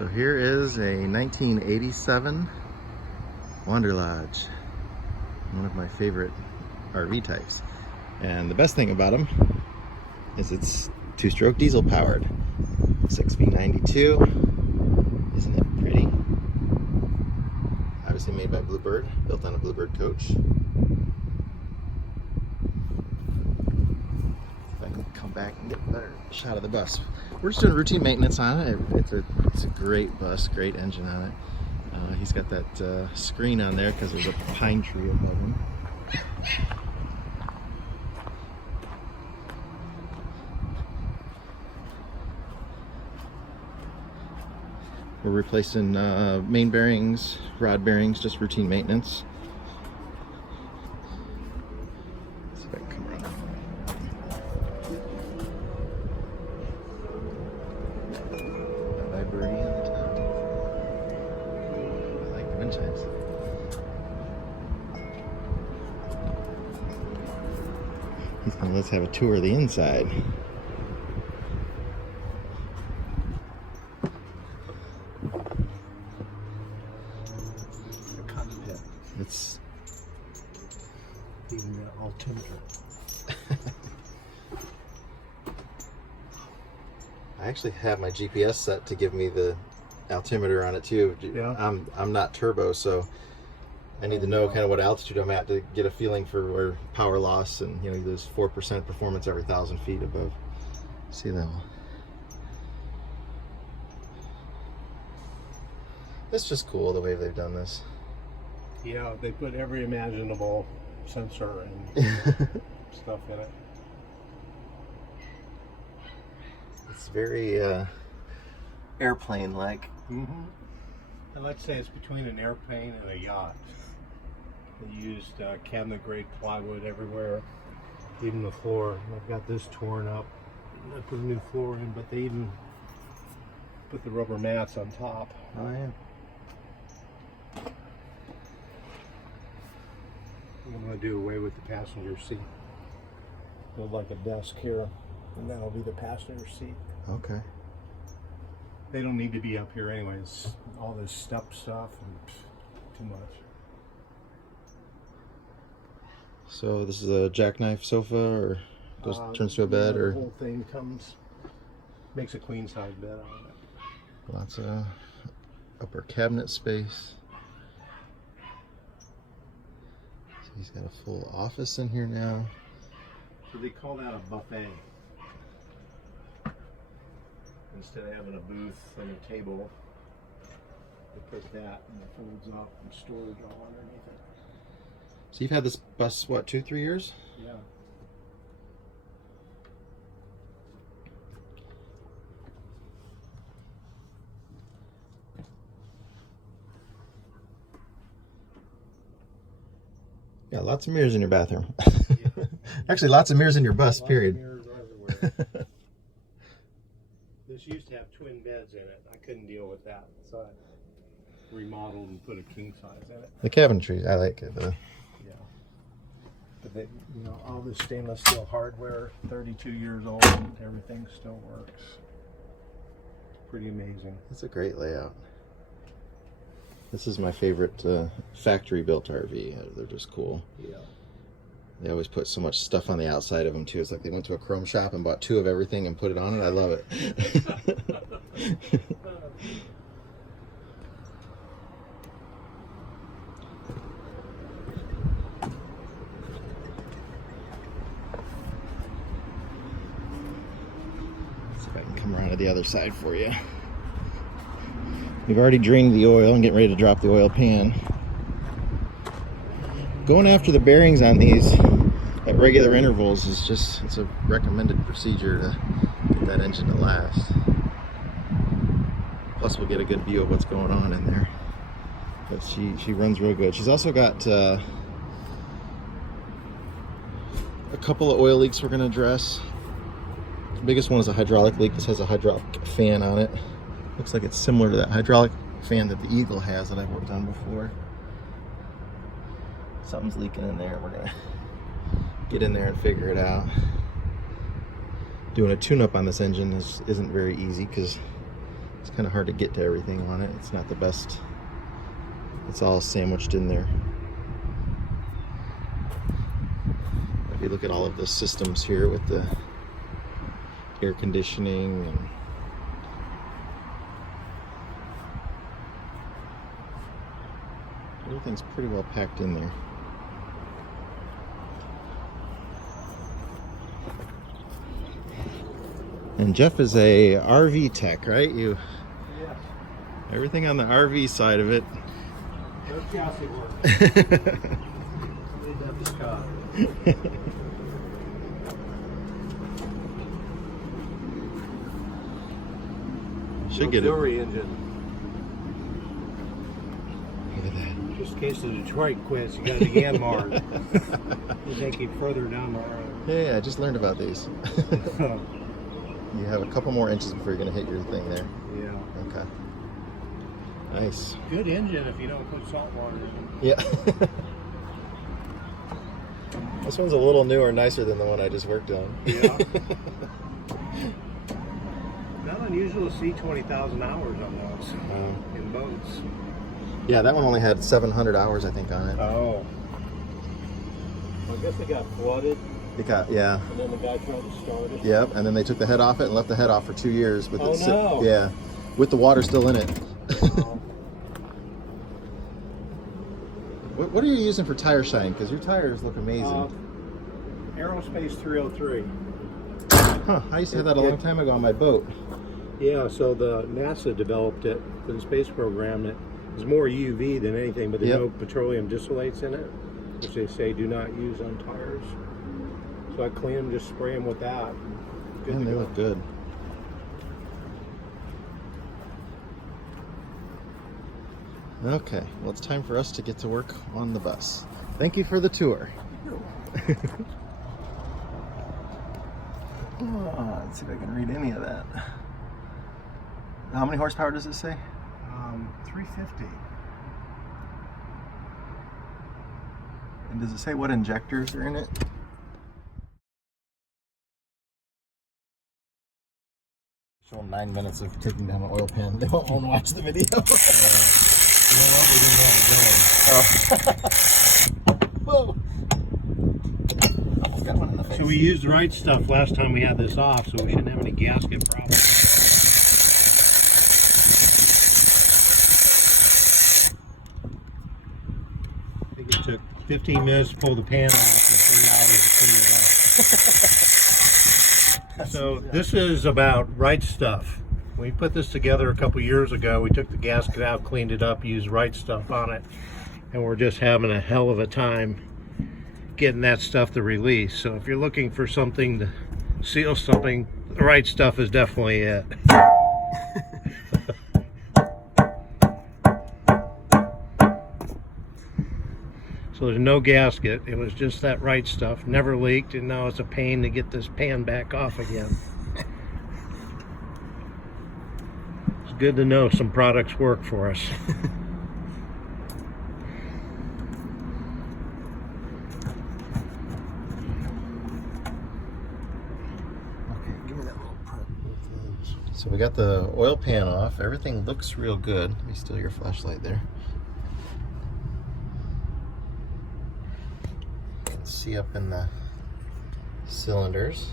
So here is a 1987 Wanderlodge, one of my favorite RV types. And the best thing about them is it's two-stroke diesel powered. 6V92. Isn't it pretty? Obviously made by Bluebird, built on a Bluebird coach. If I can come back and get a better shot of the bus. We're just doing routine maintenance on it. It's a great bus, great engine on it. He's got that screen on there because there's a pine tree above him. We're replacing main bearings, rod bearings, just routine maintenance. Let's see if I can come around. Vibranium on the top. I like the wind chimes. He's gonna let's have a tour of the inside. It's even the altimeter. I actually have my GPS set to give me the altimeter on it too. Yeah. I'm not turbo, so I need to know kind of what altitude I'm at to get a feeling for where power loss, and you know, there's 4% performance every 1,000 feet above sea level. It's just cool the way they've done this. Yeah, they put every imaginable sensor and stuff in it. It's very airplane-like. Mm-hmm. And let's say it's between an airplane and a yacht. They used cabinet-grade plywood everywhere, even the floor. I've got this torn up. I put a new floor in, but they even put the rubber mats on top. Oh yeah. I'm going to do away with the passenger seat. Build like a desk here, and that'll be the passenger seat. Okay. They don't need to be up here anyways. All this step stuff and too much. So this is a jackknife sofa, or turns to a bed, or the whole thing comes, makes a queen size bed on it. Lots of upper cabinet space. So he's got a full office in here now. So they call that a buffet. Instead of having a booth and a table, they put that and it folds up and storage all underneath it. So you've had this bus, what, 2-3 years? Yeah. Yeah, lots of mirrors in your bathroom. Yeah. Actually, lots of mirrors in your bus, period. Mirrors everywhere. This used to have twin beds in it. I couldn't deal with that, so I remodeled and put a king size in it. The cabinetry, I like it. Yeah. But they, you know, all this stainless steel hardware, 32 years old, and everything still works. Pretty amazing. It's a great layout. This is my favorite factory-built RV. They're just cool. Yeah. They always put so much stuff on the outside of them too. It's like they went to a chrome shop and bought 2 of everything and put it on it. I love it. See if I can come around to the other side for you. We've already drained the oil and getting ready to drop the oil pan. Going after the bearings on these at regular intervals is just, it's a recommended procedure to get that engine to last. Plus we'll get a good view of what's going on in there. But she runs real good. She's also got a couple of oil leaks we're going to address. The biggest one is a hydraulic leak. This has a hydraulic fan on it. Looks like it's similar to that hydraulic fan that the Eagle has that I've worked on before. Something's leaking in there. We're gonna get in there and figure it out. Doing a tune-up on this engine isn't very easy because It's kind of hard to get to everything on it. It's not the best. It's all sandwiched in there. If you look at all of the systems here with the air conditioning and everything's pretty well packed in there. And Jeff is a RV tech, right? Yes. Everything on the RV side of it. No chassis work. Leave that to Scott. Should get it. Auxiliary engine. Look at that. Just in case the Detroit quits, you got the Yanmar. You take it further down the road. Yeah, I just learned about these. You have a couple more inches before you're going to hit your thing there. Yeah. Okay. Nice. Good engine if you don't put salt water in it. Yeah. This one's a little newer, nicer than the one I just worked on. Yeah. Not unusual to see 20,000 hours on those in boats. Yeah, that one only had 700 hours, I think, on it. Oh. Well, I guess they got flooded. It got, yeah. And then the guy tried to start it. Yep, and then they took the head off it and left the head off for 2 years with Oh, it. no. Yeah, with the water still in it. What are you using for tire shine? Because your tires look amazing. Aerospace 303. Huh, I used to have that a long time ago on my boat. Yeah, so the NASA developed it for the space program. It is more UV than anything, but there's no petroleum distillates in it, which they say do not use on tires. So I clean them, just spray them with that. Good Man, to they go. look good. Okay, well, it's time for us to get to work on the bus. Thank you for the tour. Let's see if I can read any of that. How many horsepower does it say? 350. And does it say what injectors are in it? Show them 9 minutes of taking down an oil pan. They won't want to watch the video. You know what? We didn't have it going. Whoa! Almost got one in the face. So we used the right stuff last time we had this off, so we shouldn't have any gasket problems. I think it took 15 minutes to pull the pan off and 3 hours to clean it up. So this is about right stuff. We put this together a couple years ago. We took the gasket out, cleaned it up, used right stuff on it, and we're just having a hell of a time getting that stuff to release. So if you're looking for something to seal something, the right stuff is definitely it. So there's no gasket. It was just that right stuff. Never leaked, and now it's a pain to get this pan back off again. It's good to know some products work for us. So we got the oil pan off. Everything looks real good. Let me steal your flashlight there. Let's see up in the cylinders.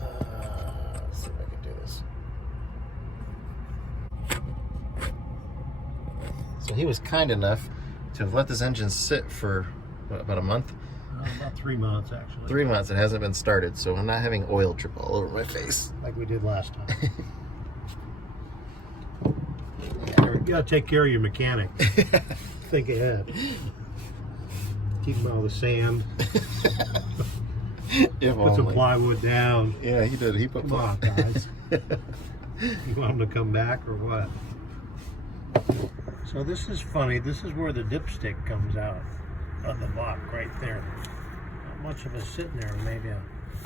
Let's see if I can do this. So he was kind enough to have let this engine sit for what, about a month? About 3 months, actually. 3 months. It hasn't been started, so I'm not having oil drip all over my face. Like we did last time. You gotta take care of your mechanic. Think ahead. Keep him out of the sand. Put some plywood down. Yeah, he did. He put Come on, guys. You want him to come back or what? So this is funny. This is where the dipstick comes out of the block right there. Not much of it sitting there, maybe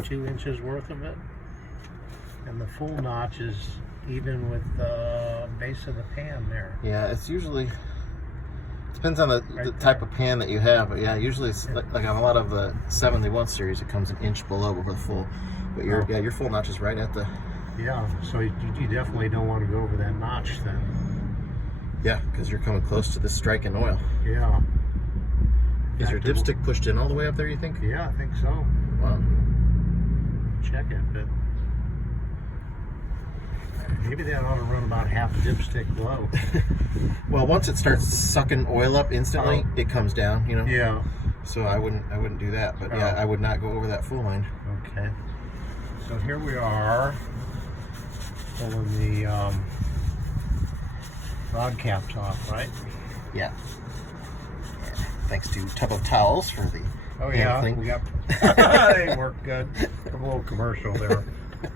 2 inches worth of it. And the full notch is even with the base of the pan there. Yeah, it's usually, depends on the type of pan that you have, but yeah, usually it's like on a lot of the 71 series, it comes an inch below with full. But your full notch is right at the Yeah, so you definitely don't want to go over that notch then. Yeah, because you're coming close to the strike in oil. Yeah. Is your dipstick pushed in all the way up there, you think? Yeah, I think so. Wow. Check it, but maybe that ought to run about half a dipstick low. Well, once it starts sucking oil up instantly, it comes down, you know? Yeah. So I wouldn't do that, but yeah, I would not go over that full line. Okay. So here we are pulling the rod caps off, right? Yeah. Thanks to Tub of Towels for the Oh yeah, thing. we got they work good. A little commercial there. So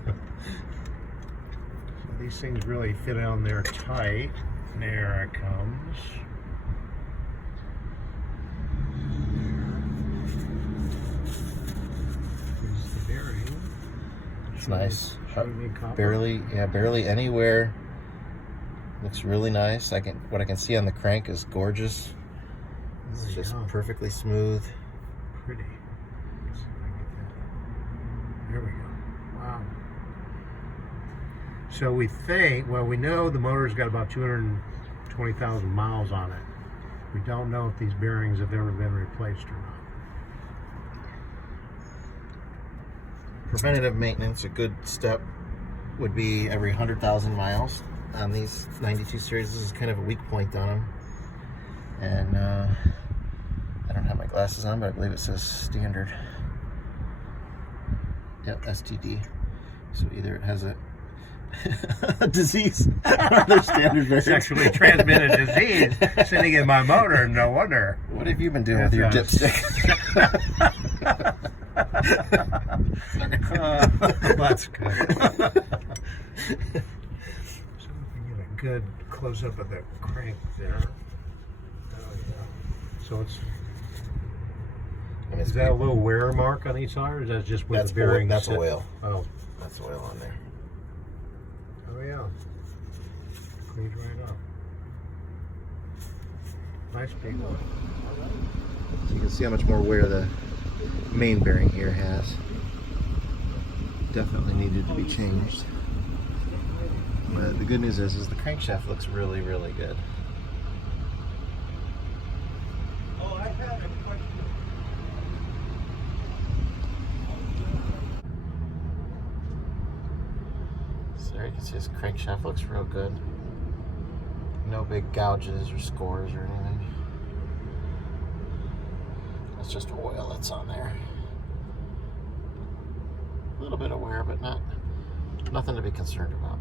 these things really fit on there tight. There it comes. Here's the bearing. It's nice. Should we need copper? Barely anywhere. Looks really nice. What I can see on the crank is gorgeous. It's just perfectly smooth. Pretty. Let's see if I can get that. There we go. Wow. So we think, well, we know the motor's got about 220,000 miles on it. We don't know if these bearings have ever been replaced or not. Preventative maintenance, a good step would be every 100,000 miles on these 92 series. This is kind of a weak point on them. And I don't have my glasses on, but I believe it says standard. Yep, STD. So either it has a disease or their standard bearings. Sexually transmitted disease sitting in my motor, no wonder. What have you been doing with your dipstick? That's good. So we can get a good close-up of the crank there. Oh, yeah. So is that a little wear mark on each side, or is that just where the bearing? That's oil. Oh, that's oil on there. Oh yeah, cleans right up. Nice big one. So you can see how much more wear the main bearing here has. Definitely needed to be changed. But the good news is the crankshaft looks really, really good. Oh, I had a question. So there you can see his crankshaft looks real good. No big gouges or scores or anything. It's just oil that's on there. A little bit of wear, but nothing to be concerned about.